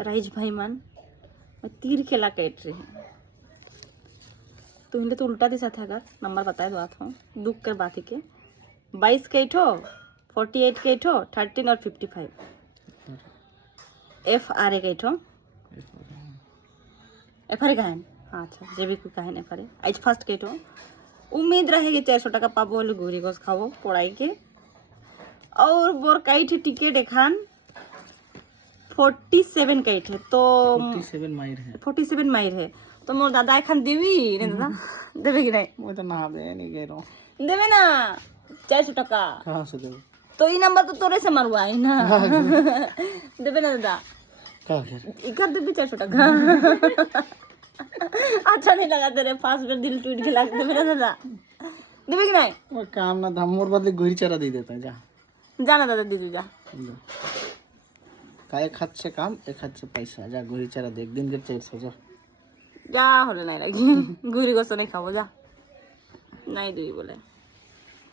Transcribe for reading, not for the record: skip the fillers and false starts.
rise भाई मान मैं तीर खेला कैट रही हूँ तो इन्हें तो उल्टा दिशा था अगर नंबर बताए दो हूँ दुख कर बात ही के 22 कैट हो 48 कैट हो 13 और 55 FRA कैट हो FRA का है हाँ अच्छा जे भी कोई का है FRA आज फर्स्ट कैट हो उम्मीद रहेगी 400 टाका पाबो बोले घुरी गोस खाओ पढ़ाई के और बोर काइट टिकट एखान 47 काइट है तो 47 माइर है तो मोर दादा एखान देवी ने दादा देवे कि नहीं मैं तो ना दे नहीं कह रहा हूँ देवे ना 400 टाका कहाँ से देवे तो ये नंबर तो तोरे से मारवा है ना देवे ना दादा क्या फिर इकर देवी 400 टाका अच्छा नहीं लगा तेरे पास में दिल टूट के लग देवे ना दादा देवे कि नहीं वो काम ना था मोर बदले घुरी चारा दे देता है जा जाना दादा दीदी जा का एक हाथ से काम एक हाथ से पैसा जा घुरी चारा दे एक दिन के 400 जा जा होले नहीं लगी घुरी गोसो नहीं खाओ जा नहीं दी बोले